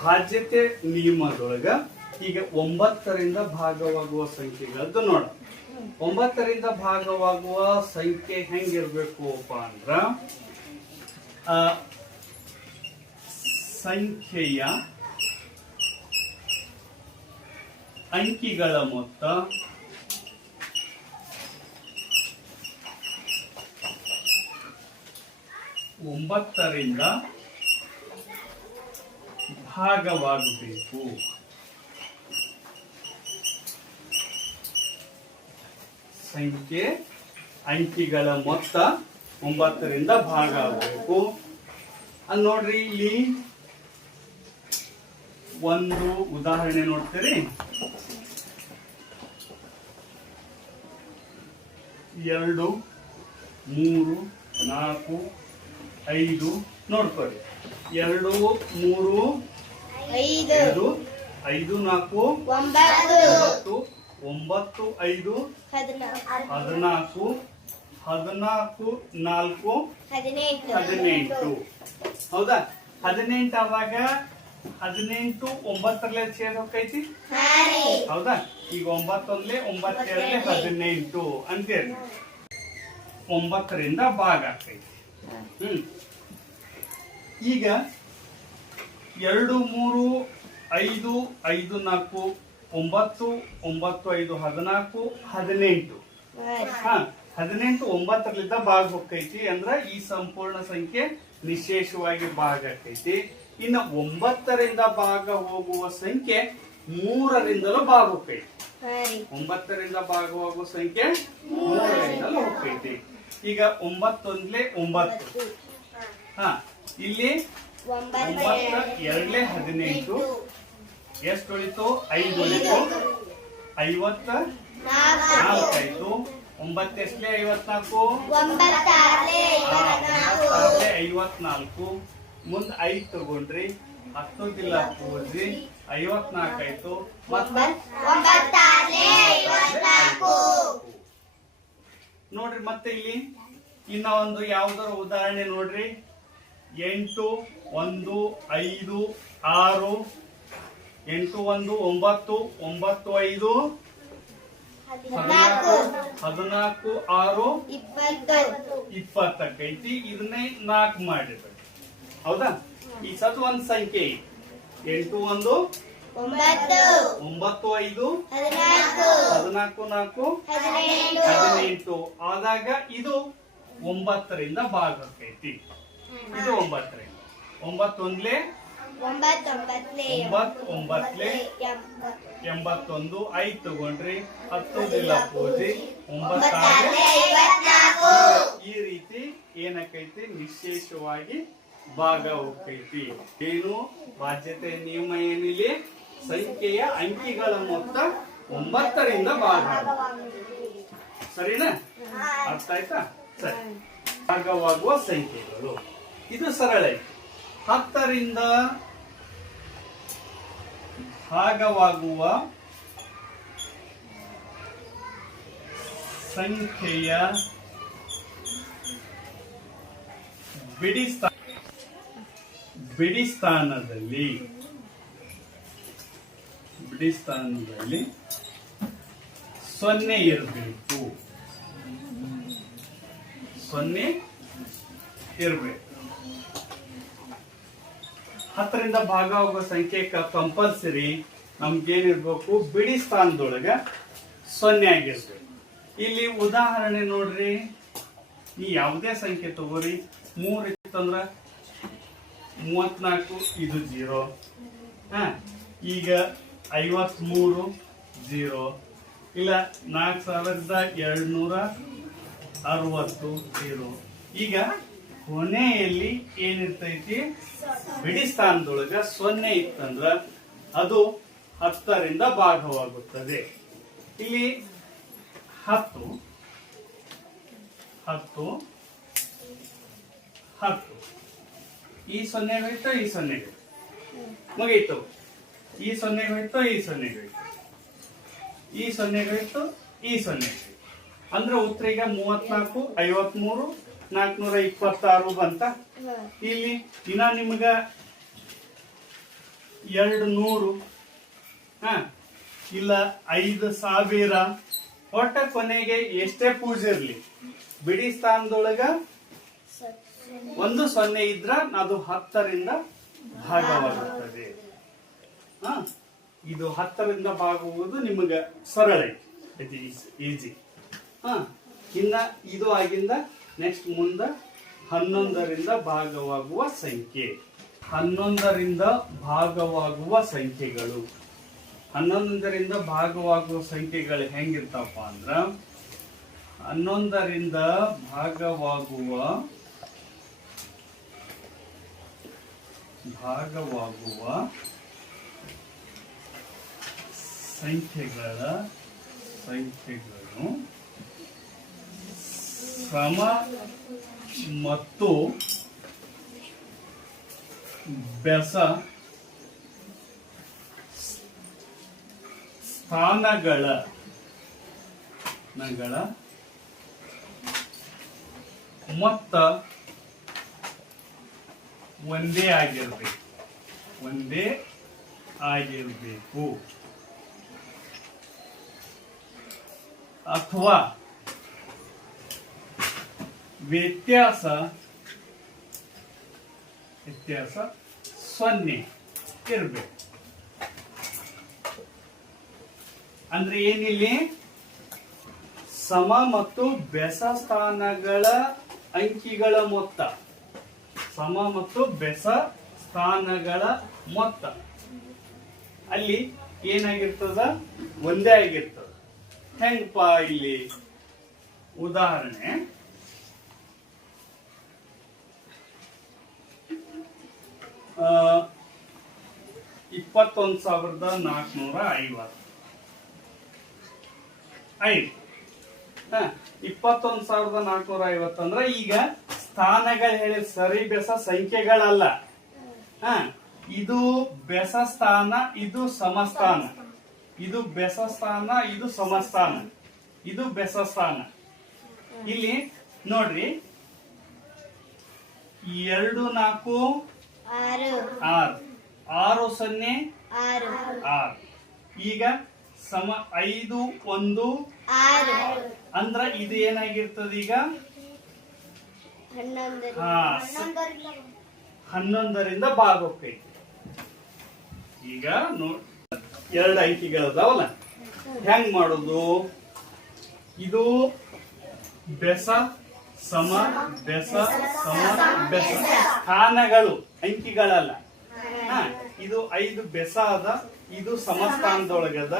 ಭಾಜ್ಯತೆ ನಿಯಮದೊಳಗ ಈಗ 9ರಿಂದ ಭಾಗವಾಗುವ ಸಂಖ್ಯೆಗಳದ್ದು ನೋಡ. 9ರಿಂದ ಭಾಗವಾಗುವ ಸಂಖ್ಯೆ ಹೆಂಗಿರ್ಬೇಕಪ್ಪ ಅಂದ್ರ ಸಂಖ್ಯೆಯ ಅಂಕಿಗಳ ಮೊತ್ತ ಒಂಬತ್ತರಿಂದ ಭಾಗವಾಗಬೇಕು. ಸಂಖ್ಯೆ ಅಂಕಿಗಳ ಮೊತ್ತ 9ರಿಂದ ಭಾಗ ಆಗಬೇಕು. ಅಲ್ಲಿ ನೋಡ್ರಿ, ಇಲ್ಲಿ ಒಂದು ಉದಾಹರಣೆ ನೋಡ್ತೀರಿ. 2, 3, 4, 5 ನೋಡ್ಕೊಳ್ಳಿ. 2, 3, 5, 5, 4, 9, 9, 5, 14, 14, 4, 18. ಹೌದಾ? 18 ಅವಾಗ 18 9ರಲ್ಲಿ ಸೇರ್ ಹೋಗ್ತೈತಿ. ಹೌದಾ? ಈಗ 9 9 18 ಅಂತೇಳಿ 9ರಿಂದ ಭಾಗ ಆಗ್ತೈತಿ. ಈಗ 2, 3, 5, 5, 4, 9, 9, 5, 14, 18. 18 9ರಿಂದ ಭಾಗ ಹೋಗ್ತೈತಿ. ಅಂದ್ರ ಈ ಸಂಪೂರ್ಣ ಸಂಖ್ಯೆ ನಿಶೇಷವಾಗಿ ಭಾಗ ಆಗ್ತೈತಿ. ಇನ್ನು 9ರಿಂದ ಭಾಗ ಹೋಗುವ ಸಂಖ್ಯೆ 3ರಿಂದಲೂ ಭಾಗ ಹೋಗ್ತೈತಿ. 9ರಿಂದ ಭಾಗವಾಗುವ ಸಂಖ್ಯೆ 3ರಿಂದಲೂ ಹೋಗ್ತೈತಿ. ಈಗ 9 9. ಇಲ್ಲಿ 9 2 18. ಎಷ್ಟು ಉಳಿತು? 5 ಉಳಿತು. 54 ಆಯ್ತು. 9 ಎಷ್ಟಲೇ 54. 54. ಮುಂದ್ 5 ತಗೊಂಡ್ರಿ. 10 ಗಿಲ್ಲ ಕೂಡ್ರಿ 54 ಆಯ್ತು. ನೋಡ್ರಿ, ಮತ್ತೆ ಇಲ್ಲಿ ಇನ್ನ ಒಂದು ಯಾವ್ದಾರ ಉದಾಹರಣೆ ನೋಡ್ರಿ. 8, 1, 5, 6. 8, 1, 9, 9, 5, 14, 6, 20 ಆಕೈತಿ. ಇದನ್ನೇ 4 ಮಾಡಿದ್ರು. ಹೌದಾ? ಈ ಸತ್ ಒಂದ್ ಸಂಖ್ಯೆ 8, 1, 9, 5, 14, 4, 18 ಆದಾಗ ಇದು 9ರಿಂದ ಭಾಗ ಆಕೈತಿ. ಇದು 9ರಿಂದ 9 81. 5 ತಗೊಂಡ್ರಿ. 10 ಗಿಲ್ಲ ಪೂಜಿ 9. ಈ ರೀತಿ ಏನಕ್ಕೈತಿ? ನಿಶೇಷವಾಗಿ ಭಾಗ ಹೋಗ್ತೈತಿ. ಏನು ಬಾಧ್ಯತೆ ನಿಯಮ ಏನಿಲ್ಲಿ? ಸಂಖ್ಯೆಯ ಅಂಕಿಗಳ ಮೊತ್ತ 9ರಿಂದ ಭಾಗ. ಸರಿನಾ? ಅರ್ಥ ಆಯ್ತಾ? ಸರಿ. ಭಾಗವಾಗುವ ಸಂಖ್ಯೆಗಳು ಇದು ಸರಳ ಐತಿ. 10ರಿಂದ ಭಾಗವಾಗುವ ಸಂಖ್ಯೆಯ ಬಿಡಿ ಸ್ಥಾನದಲ್ಲಿ 0 ಇರಬೇಕು. 0 ಇರಬೇಕು. 10ರಿಂದ ಭಾಗ ಆಗುವ ಸಂಖ್ಯೆ ಕಂಪಲ್ಸರಿ ನಮ್ಗೇನಿರ್ಬೇಕು? ಬಿಡಿ ಸ್ಥಾನದೊಳಗ 0 ಆಗಿರ್ಬೇಕು. ಇಲ್ಲಿ ಉದಾಹರಣೆ ನೋಡ್ರಿ. ಈ ಯಾವುದೇ ಸಂಖ್ಯೆ ತಗೋರಿ. 3 ಇತ್ತಂದ್ರ 34, ಇದು 0. ಈಗ 53 0. ಇಲ್ಲ 4260 0. ಈಗ ಕೊನೆಯಲ್ಲಿ ಏನಿರ್ತೈತಿ? ಬಿಡಿ ಸ್ಥಾನದೊಳಗ 0 ಇತ್ತಂದ್ರ ಅದು 10ರಿಂದ ಭಾಗವಾಗುತ್ತದೆ. ಇಲ್ಲಿ 10 ಈ 0 ಹೋಯ್ತು, ಈ 0 ಮುಗೀತು. ಈ 0 ಹೋಯ್ತು, ಈ 0 ಹೋಯ್ತು, ಈ 0 ಹೋಯ್ತು, ಈ 0 ಅಂದ್ರೆ ಉತ್ತರ ಈಗ 34, 53, 426 ಬಂತ. ಇಲ್ಲಿ ಇನ್ನ ನಿಮ್ಗ 200 ಇಲ್ಲ 5000 ಒಟ್ಟ ಕೊನೆಗೆ ಎಷ್ಟೇ ಪೂಜೆ ಇರ್ಲಿ ಬಿಡಿ ಸ್ಥಾನದೊಳಗ ಒಂದು 0 ಇದ್ರ ಅದು 10ರಿಂದ ಭಾಗವಾಗುತ್ತದೆ. ಇದು 10ರಿಂದ ಭಾಗವಾಗುವುದು ನಿಮಗೆ ಸರಳ ಐತಿ, ಈಜಿ. ಇನ್ನ ಇದು ಆಗಿಂದ ನೆಕ್ಸ್ಟ್ ಮುಂದ 11ರಿಂದ ಭಾಗವಾಗುವ ಸಂಖ್ಯೆ. 11ರಿಂದ ಭಾಗವಾಗುವ ಸಂಖ್ಯೆಗಳು. 11ರಿಂದ ಭಾಗವಾಗುವ ಸಂಖ್ಯೆಗಳು ಹೆಂಗಿರ್ತಾವಪ್ಪ ಅಂದ್ರ 11ರಿಂದ ಭಾಗವಾಗುವ ಸಂಖ್ಯೆಗಳು ಸಮ ಮತ್ತು ಬೆಸ ಸ್ಥಾನಗಳ ಮೊತ್ತ ಒಂದೇ ಆಗಿರಬೇಕು ಅಥವಾ ವ್ಯತ್ಯಾಸ 0 ಇರಬೇಕು. ಅಂದ್ರೆ ಏನಿಲ್ಲಿ ಸಮ ಮತ್ತು ಬೆಸ ಸ್ಥಾನಗಳ ಅಂಕಿಗಳ ಮೊತ್ತ, ಸಮ ಮತ್ತು ಬೆಸ ಸ್ಥಾನಗಳ ಮೊತ್ತ ಅಲ್ಲಿ ಏನಾಗಿರ್ತದ, ಒಂದೇ ಆಗಿರ್ತದ. ಹೆಂಗಪ್ಪ ಇಲ್ಲಿ ಉದಾಹರಣೆ, ಆ 21,450 21,450 ಅಂದ್ರ ಈಗ ಸ್ಥಾನಗಳು ಹೇಳಿ ಸರಿ ಬೆಸ ಸಂಖ್ಯೆಗಳಲ್ಲ. ಇದು ಬೆಸ ಸ್ಥಾನ, ಇದು ಸಮಸ್ಥಾನ, ಇದು ಬೆಸ ಸ್ಥಾನ, ಇದು ಸಮಸ್ಥಾನ, ಇದು ಬೆಸ ಸ್ಥಾನ. ಇಲ್ಲಿ ನೋಡ್ರಿ 2 4 6 0 6. ಈಗ ಸಮ 5 1 6 ಅಂದ್ರ ಇದು ಏನಾಗಿರ್ತದ, ಈಗ 11ರಿಂದ ಭಾಗ ಹೋಗ್ತೈತಿ. ಈಗ ನೋಡಿ 2 ಅಂಕಿಗಳದಾವಲ್ಲ, ಹೆಂಗ್ ಮಾಡುದು? ಇದು ಬೆಸ ಸಮ ಬೆಸ ಸಮ ಬೆಸ ಸ್ಥಾನಗಳು, ಅಂಕಿಗಳಲ್ಲ. ಇದು 5 ಬೆಸ ಅದ, ಇದು ಸಮಸ್ಥಾನದೊಳಗದ,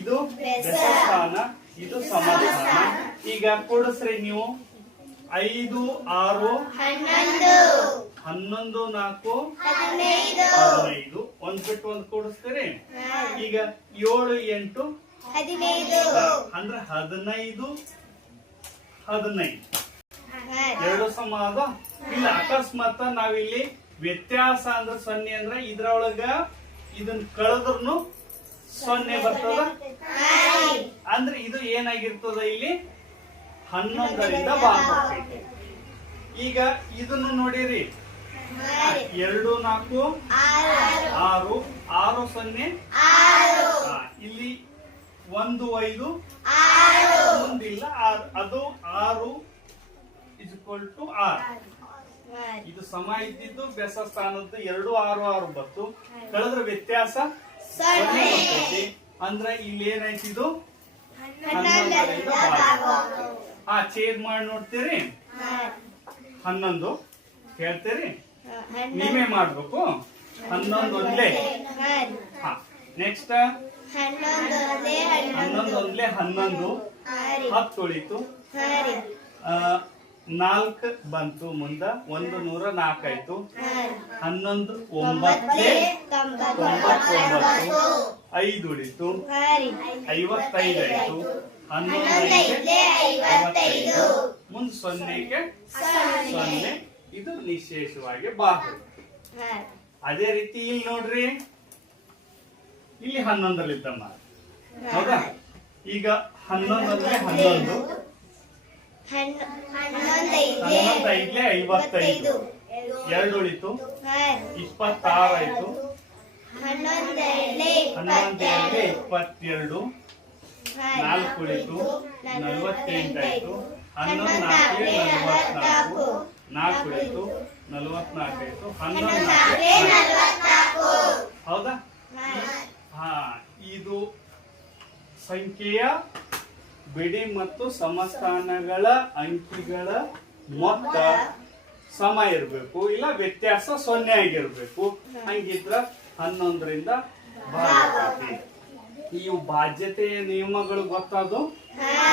ಇದು ಬೆಸ ಸ್ಥಾನ, ಇದು ಸಮಸ್ಥಾನ. ಈಗ ಕೂಡಿಸ್ರಿ ನೀವು 5 6 11 4 15 ಒಂದ್ ಬಿಟ್ಟು ಒಂದ್ ಕೂಡಿಸ್ತೀರಿ. ಈಗ 7 8 15 ಅಂದ್ರೆ 15 ಎರಡು ಸಮ ಅದ. ಇಲ್ಲ ಅಕಸ್ಮಾತ್ ನಾವಿಲ್ಲಿ ವ್ಯತ್ಯಾಸ ಅಂದ್ರೆ 0 ಅಂದ್ರೆ ಇದ್ರೊಳಗ ಇದನ್ನ ಕಳೆದ್ರೂ 0 ಬರ್ತದ. ಅಂದ್ರೆ ಇದು ಏನಾಗಿರ್ತದ, ಇಲ್ಲಿ 11ರಿಂದ ಭಾಗ ಹೋಗ್ತೈತಿ. ಈಗ ಇದನ್ನು ನೋಡಿರಿ, 2 4 6 6 0 ಇಲ್ಲಿ 1 5 ಮುಂದಿಲ್ಲ ಅದು 6 = 6. ಇದು ಸಮ ಇದ್ದಿದ್ದು ಬೆಸ ಸ್ಥಾನದ್ದು 2 6 6 ಬತ್ತು, ಕಳೆದ್ರೆ ವ್ಯತ್ಯಾಸ 0 ಬರ್ತೈತಿ. ಅಂದ್ರೆ ಇಲ್ಲಿ ಏನಾಯ್ತು, ಇದು 11ರಿಂದ ಭಾಗ. ಛೇದ್ ಮಾಡಿ ನೋಡ್ತೀರಿ, 11 ಹೇಳ್ತೀರಿ, ನೀವೇ ಮಾಡ್ಬೇಕು. 11 ಒಂದ್ಲೆ. ನೆಕ್ಸ್ಟ್ 11 ಒಂದ್ಲೆ 11 10 ಉಳಿತು, 4 ಬಂತು, ಮುಂದ 1 104 ಆಯ್ತು. 11 9 99 5 ಉಳಿತು, 55 ಆಯ್ತು. 11 55 ಮುಂದೆ 0ಕ್ಕೆ 0. ಇದು ನಿಶೇಷವಾಗಿ ಭಾಗ. ಅದೇ ರೀತಿ ಇಲ್ಲಿ ನೋಡ್ರಿ, ಇಲ್ಲಿ 11 ಹೌದಾ? ಈಗ 11 ಅಂದ್ರೆ 11 11 5 55 2 ಉಳಿತು, 26 ಆಯ್ತು. 11 22 4 ಉಳಿತು 48 ಆಯ್ತು 11 4 44 4 ಉಳಿತು 44 ಆಯ್ತು 11 ಹೌದಾ? ಹಾ, ಇದು ಸಂಖ್ಯೆಯ ಬಿಡಿ ಮತ್ತು ಸಮಸ್ಥಾನಗಳ ಅಂಕಿಗಳ ಮೊತ್ತ ಸಮ ಇರಬೇಕು, ಇಲ್ಲ ವ್ಯತ್ಯಾಸ 0 ಆಗಿರ್ಬೇಕು. ಹಂಗಿದ್ರ 11ರಿಂದ ಭಾಗಿಸಿ. ಈ ಬಾಧ್ಯತೆಯ ನಿಯಮಗಳು ಗೊತ್ತಾದು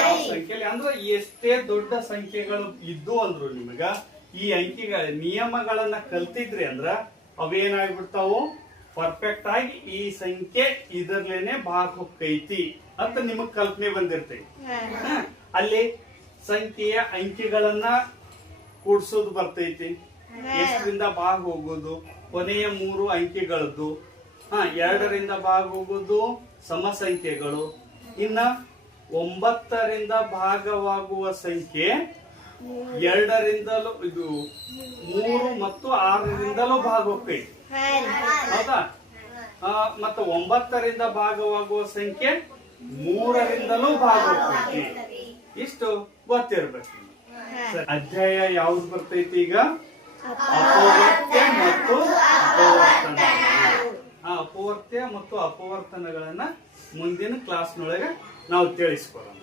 ಯಾವ ಸಂಖ್ಯೆಯಲ್ಲಿ ಅಂದ್ರೆ ಎಷ್ಟೇ ದೊಡ್ಡ ಸಂಖ್ಯೆಗಳು ಇದ್ದು ಅಂದ್ರು ನಿಮಗ ಈ ಅಂಕಿಗಳ ನಿಯಮಗಳನ್ನ ಕಲ್ತಿದ್ರಿ ಅಂದ್ರ ಅವೇನಾಗ್ಬಿಡ್ತಾವು ಪರ್ಫೆಕ್ಟ್ ಆಗಿ ಈ ಸಂಖ್ಯೆ ಇದರ್ಲೇನೆ ಭಾಗ ಹೊಕ್ಕೈತಿ ಅಂತ ನಿಮಗ್ ಕಲ್ಪನೆ ಬಂದಿರ್ತೈತಿ. ಅಲ್ಲಿ ಸಂಖ್ಯೆಯ ಅಂಕಿಗಳನ್ನ ಕೂಡ್ಸೋದು ಬರ್ತೈತಿ, ಎಷ್ಟರಿಂದ ಭಾಗ ಹೋಗೋದು, ಕೊನೆಯ 3 ಅಂಕಿಗಳದ್ದು. 2ರಿಂದ ಭಾಗ ಹೋಗೋದು ಸಮ ಸಂಖ್ಯೆಗಳು. ಇನ್ನ 9ರಿಂದ ಭಾಗವಾಗುವ ಸಂಖ್ಯೆ 2ರಿಂದಲೂ ಇದು 3 ಮತ್ತು 6ರಿಂದಲೂ ಭಾಗ ಹೋಗ್ತೈತಿ, ಹೌದಾ? ಮತ್ತೆ 9ರಿಂದ ಭಾಗವಾಗುವ ಸಂಖ್ಯೆ 3ರಿಂದಲೂ ಭಾಗ ಹೋಗ್ತೈತಿ. ಇಷ್ಟು ಗೊತ್ತಿರ್ಬೇಕು. ಅಧ್ಯಾಯ ಯಾವ್ದು ಬರ್ತೈತಿ ಈಗ? ಅಪವರ್ತ್ಯ ಮತ್ತು ಅಪವರ್ತನಗಳು. ಅಪವರ್ತ್ಯ ಮತ್ತು ಅಪವರ್ತನಗಳನ್ನ ಮುಂದಿನ ಕ್ಲಾಸ್ನೊಳಗೆ ನಾವು ತಿಳಿಸ್ಕೊಡೋಣ.